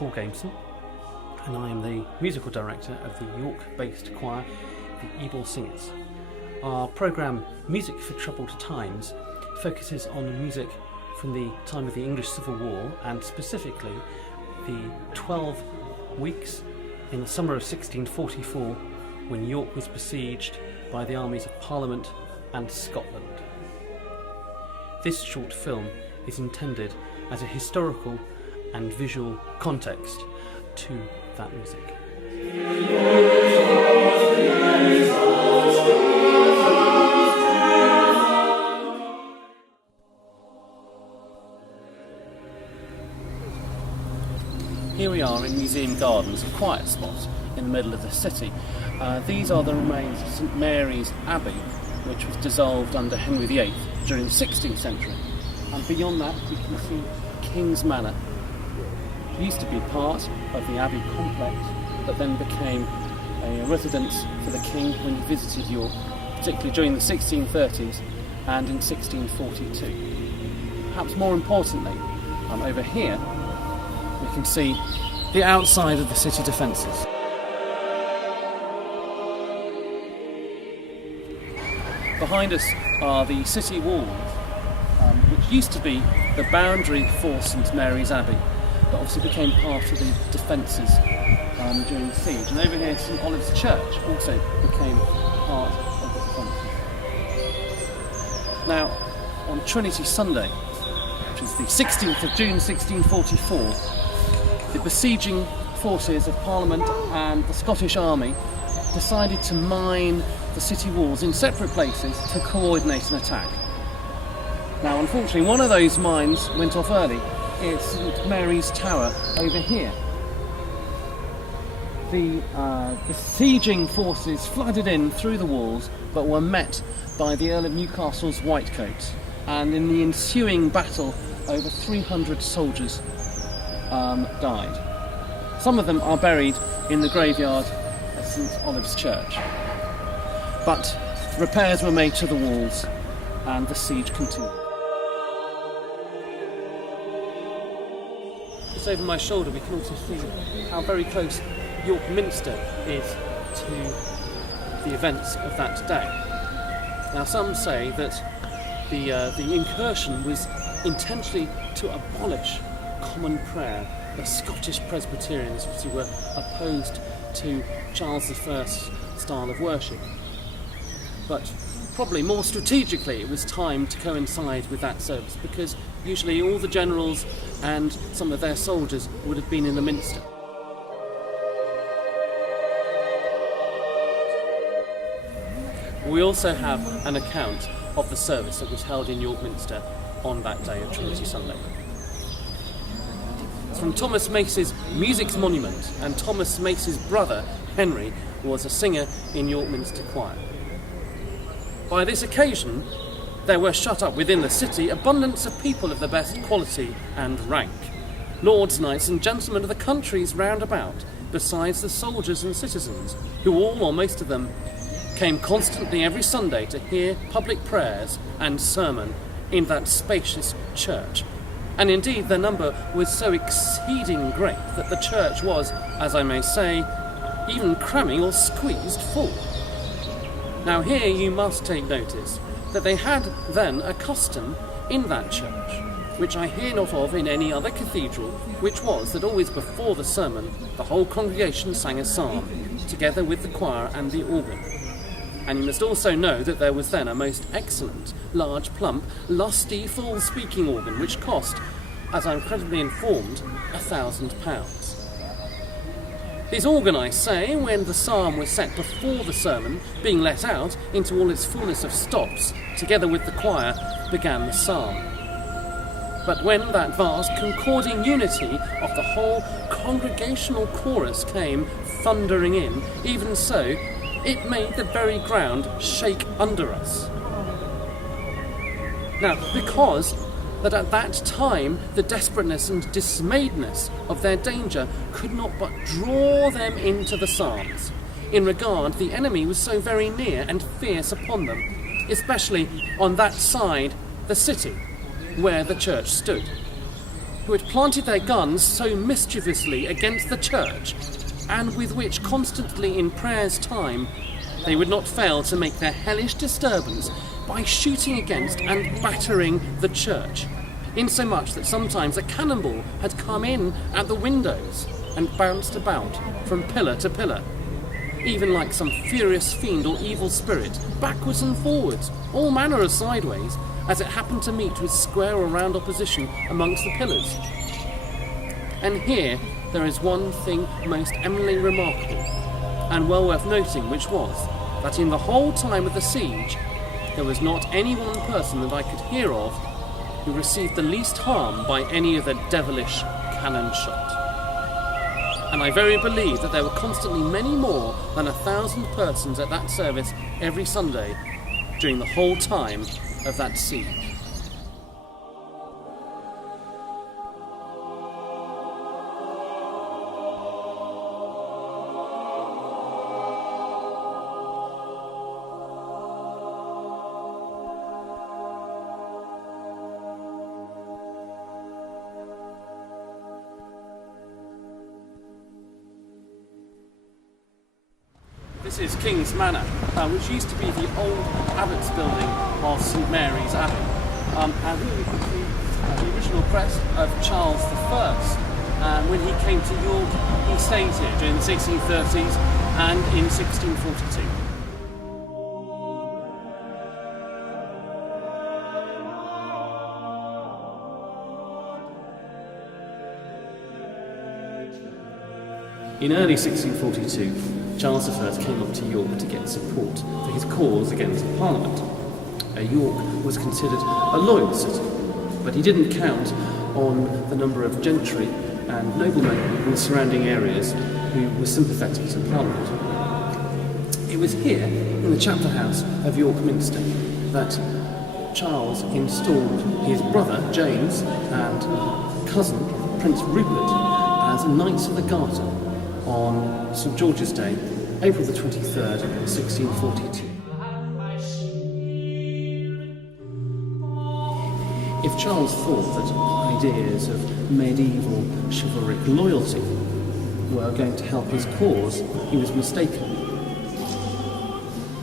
Paul Gameson, and I am the musical director of the York-based choir, the Ebor Singers. Our programme, Music for Troubled Times, focuses on music from the time of the English Civil War, and specifically the 12 weeks in the summer of 1644 when York was besieged by the armies of Parliament and Scotland. This short film is intended as a historical and visual context to that music. Here we are in Museum Gardens, a quiet spot in the middle of the city. These are the remains of St Mary's Abbey, which was dissolved under Henry VIII during the 16th century. And beyond that we can see King's Manor. It used to be part of the Abbey complex, but then became a residence for the King when he visited York, particularly during the 1630s and in 1642. Perhaps more importantly, over here we can see the outside of the city defences. Behind us are the city walls, which used to be the boundary for St Mary's Abbey, but obviously became part of the defences during the siege. And over here, St Olave's Church also became part of the defences. Now, on Trinity Sunday, which is the 16th of June 1644, the besieging forces of Parliament and the Scottish Army decided to mine the city walls in separate places to coordinate an attack. Now, unfortunately, one of those mines went off early. It's St Mary's Tower over here. The besieging forces flooded in through the walls, but were met by the Earl of Newcastle's Whitecoats, and in the ensuing battle, over 300 soldiers died. Some of them are buried in the graveyard of St Olave's Church. But repairs were made to the walls and the siege continued. Just over my shoulder we can also see how very close York Minster is to the events of that day. Now some say that the incursion was intentionally to abolish common prayer. The Scottish Presbyterians obviously were opposed to Charles I's style of worship. But probably more strategically it was time to coincide with that service, because usually all the generals and some of their soldiers would have been in the minster. We also have an account of the service that was held in York Minster on that day of Trinity Sunday. It's from Thomas Mace's Music's Monument, and Thomas Mace's brother, Henry, was a singer in York Minster Choir. By this occasion, there were shut up within the city abundance of people of the best quality and rank, lords, knights, and gentlemen of the countries round about, besides the soldiers and citizens, who all, or most of them, came constantly every Sunday to hear public prayers and sermon in that spacious church. And indeed their number was so exceeding great that the church was, as I may say, even cramming or squeezed full. Now here you must take notice that they had then a custom in that church, which I hear not of in any other cathedral, which was that always before the sermon the whole congregation sang a psalm, together with the choir and the organ. And you must also know that there was then a most excellent, large, plump, lusty, full speaking organ, which cost, as I'm credibly informed, £1,000. This organ, I say, when the psalm was set before the sermon, being let out into all its fullness of stops, together with the choir, began the psalm. But when that vast concording unity of the whole congregational chorus came thundering in, even so, it made the very ground shake under us. Now, because that at that time the desperateness and dismayedness of their danger could not but draw them into the psalms, in regard the enemy was so very near and fierce upon them, especially on that side, the city, where the church stood. who had planted their guns so mischievously against the church, and with which constantly in prayer's time they would not fail to make their hellish disturbance by shooting against and battering the church, insomuch that sometimes a cannonball had come in at the windows and bounced about from pillar to pillar, even like some furious fiend or evil spirit, backwards and forwards, all manner of sideways, as it happened to meet with square or round opposition amongst the pillars. And here there is one thing most eminently remarkable, and well worth noting, which was, that in the whole time of the siege, there was not any one person that I could hear of who received the least harm by any of the devilish cannon shot. And I very believe that there were constantly many more than 1,000 persons at that service every Sunday during the whole time of that siege. This is King's Manor, which used to be the old Abbott's building of St Mary's Abbey. And here we can see the original crest of Charles I. When he came to York, he stayed here during the 1630s and in 1642. In early 1642, Charles I came up to York to get support for his cause against Parliament. York was considered a loyal city, but he didn't count on the number of gentry and noblemen in the surrounding areas who were sympathetic to Parliament. It was here, in the chapter house of York Minster, that Charles installed his brother James and cousin Prince Rupert as Knights of the Garter on St George's Day, April the 23rd, 1642. If Charles thought that ideas of medieval chivalric loyalty were going to help his cause, he was mistaken.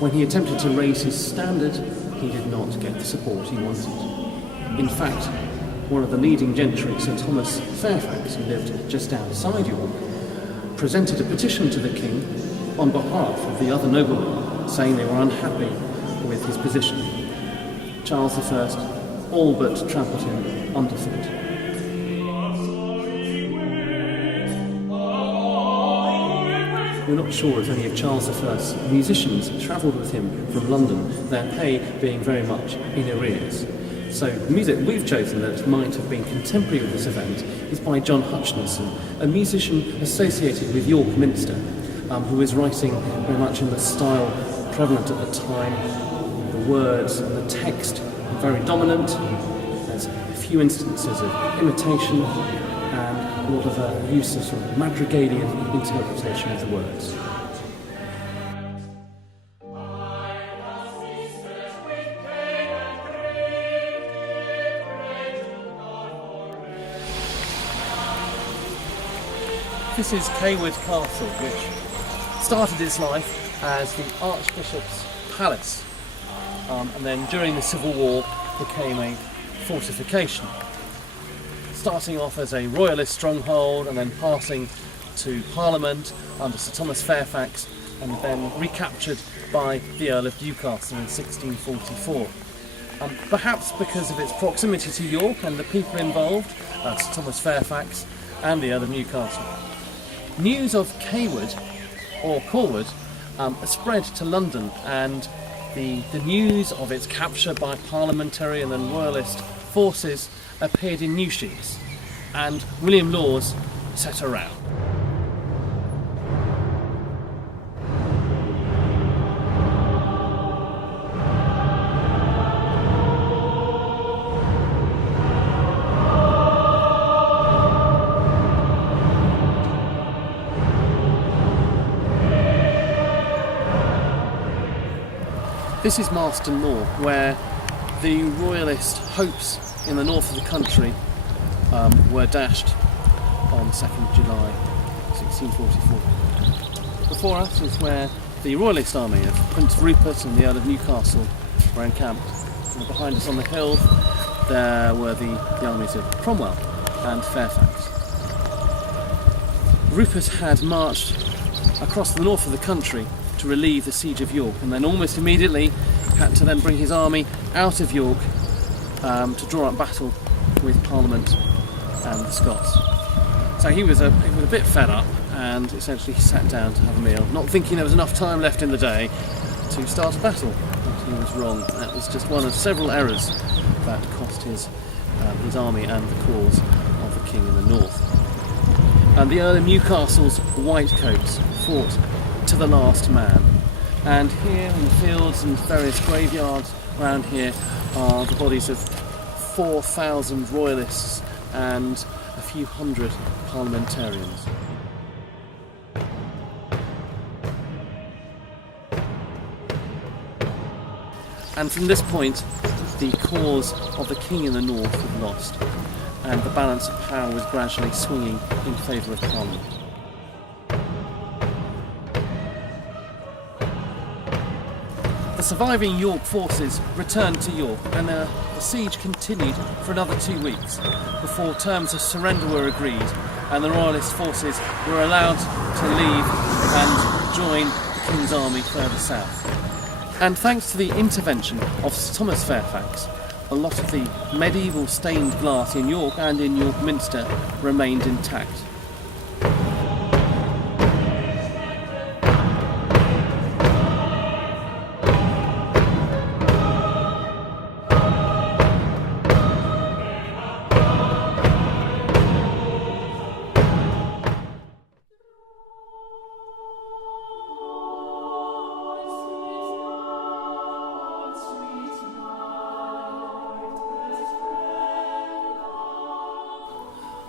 When he attempted to raise his standard, he did not get the support he wanted. In fact, one of the leading gentry, Sir Thomas Fairfax, who lived just outside York, presented a petition to the king on behalf of the other noblemen, saying they were unhappy with his position. Charles I all but trampled him underfoot. We're not sure if any of Charles I's musicians travelled with him from London, their pay being very much in arrears. So the music we've chosen that might have been contemporary with this event is by John Hutchinson, a musician associated with York Minster, who was writing very much in the style prevalent at the time. The words and the text are very dominant. There's a few instances of imitation and a lot of use of sort of madrigalian interpretation of the words. This is Cawood Castle, which started its life as the Archbishop's Palace, and then during the Civil War became a fortification, starting off as a Royalist stronghold and then passing to Parliament under Sir Thomas Fairfax and then recaptured by the Earl of Newcastle in 1644. Perhaps because of its proximity to York and the people involved, Sir Thomas Fairfax and the Earl of Newcastle. News of Cawood, or Cawood, spread to London, and the news of its capture by parliamentary and then royalist forces appeared in news sheets, and William Laws set around. This is Marston Moor, where the royalist hopes in the north of the country were dashed on 2nd July 1644. Before us is where the Royalist army of Prince Rupert and the Earl of Newcastle were encamped. And behind us on the hill there were the armies of Cromwell and Fairfax. Rupert had marched across the north of the country to relieve the siege of York, and then almost immediately had to then bring his army out of York to draw up battle with Parliament and the Scots. So he was a bit fed up, and essentially he sat down to have a meal, not thinking there was enough time left in the day to start a battle. But he was wrong. That was just one of several errors that cost his army and the cause of the king in the north. And the Earl of Newcastle's whitecoats fought to the last man. And here in the fields and various graveyards around here are the bodies of 4,000 Royalists and a few hundred parliamentarians. And from this point, the cause of the king in the north was lost, and the balance of power was gradually swinging in favour of Parliament. The surviving York forces returned to York, and the siege continued for another 2 weeks before terms of surrender were agreed and the Royalist forces were allowed to leave and join the King's army further south. And thanks to the intervention of Sir Thomas Fairfax, a lot of the medieval stained glass in York and in York Minster remained intact.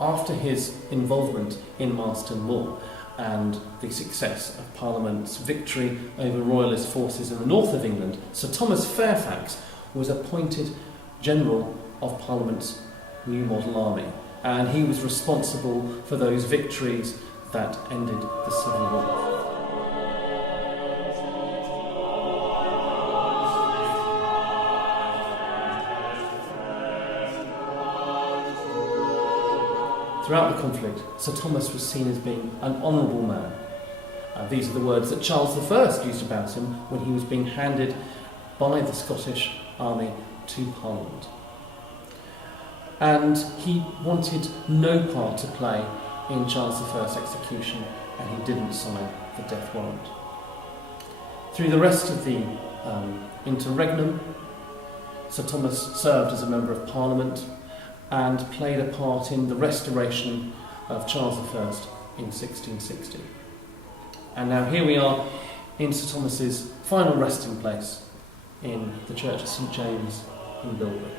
After his involvement in Marston Moor and the success of Parliament's victory over Royalist forces in the north of England, Sir Thomas Fairfax was appointed General of Parliament's new model army, and he was responsible for those victories that ended the Civil War. Throughout the conflict, Sir Thomas was seen as being an honourable man. These are the words that Charles I used about him when he was being handed by the Scottish army to Parliament. And he wanted no part to play in Charles I's execution, and he didn't sign the death warrant. Through the rest of the interregnum, Sir Thomas served as a Member of Parliament and played a part in the restoration of Charles I in 1660. And now here we are in Sir Thomas's final resting place in the Church of St James in Bilbury.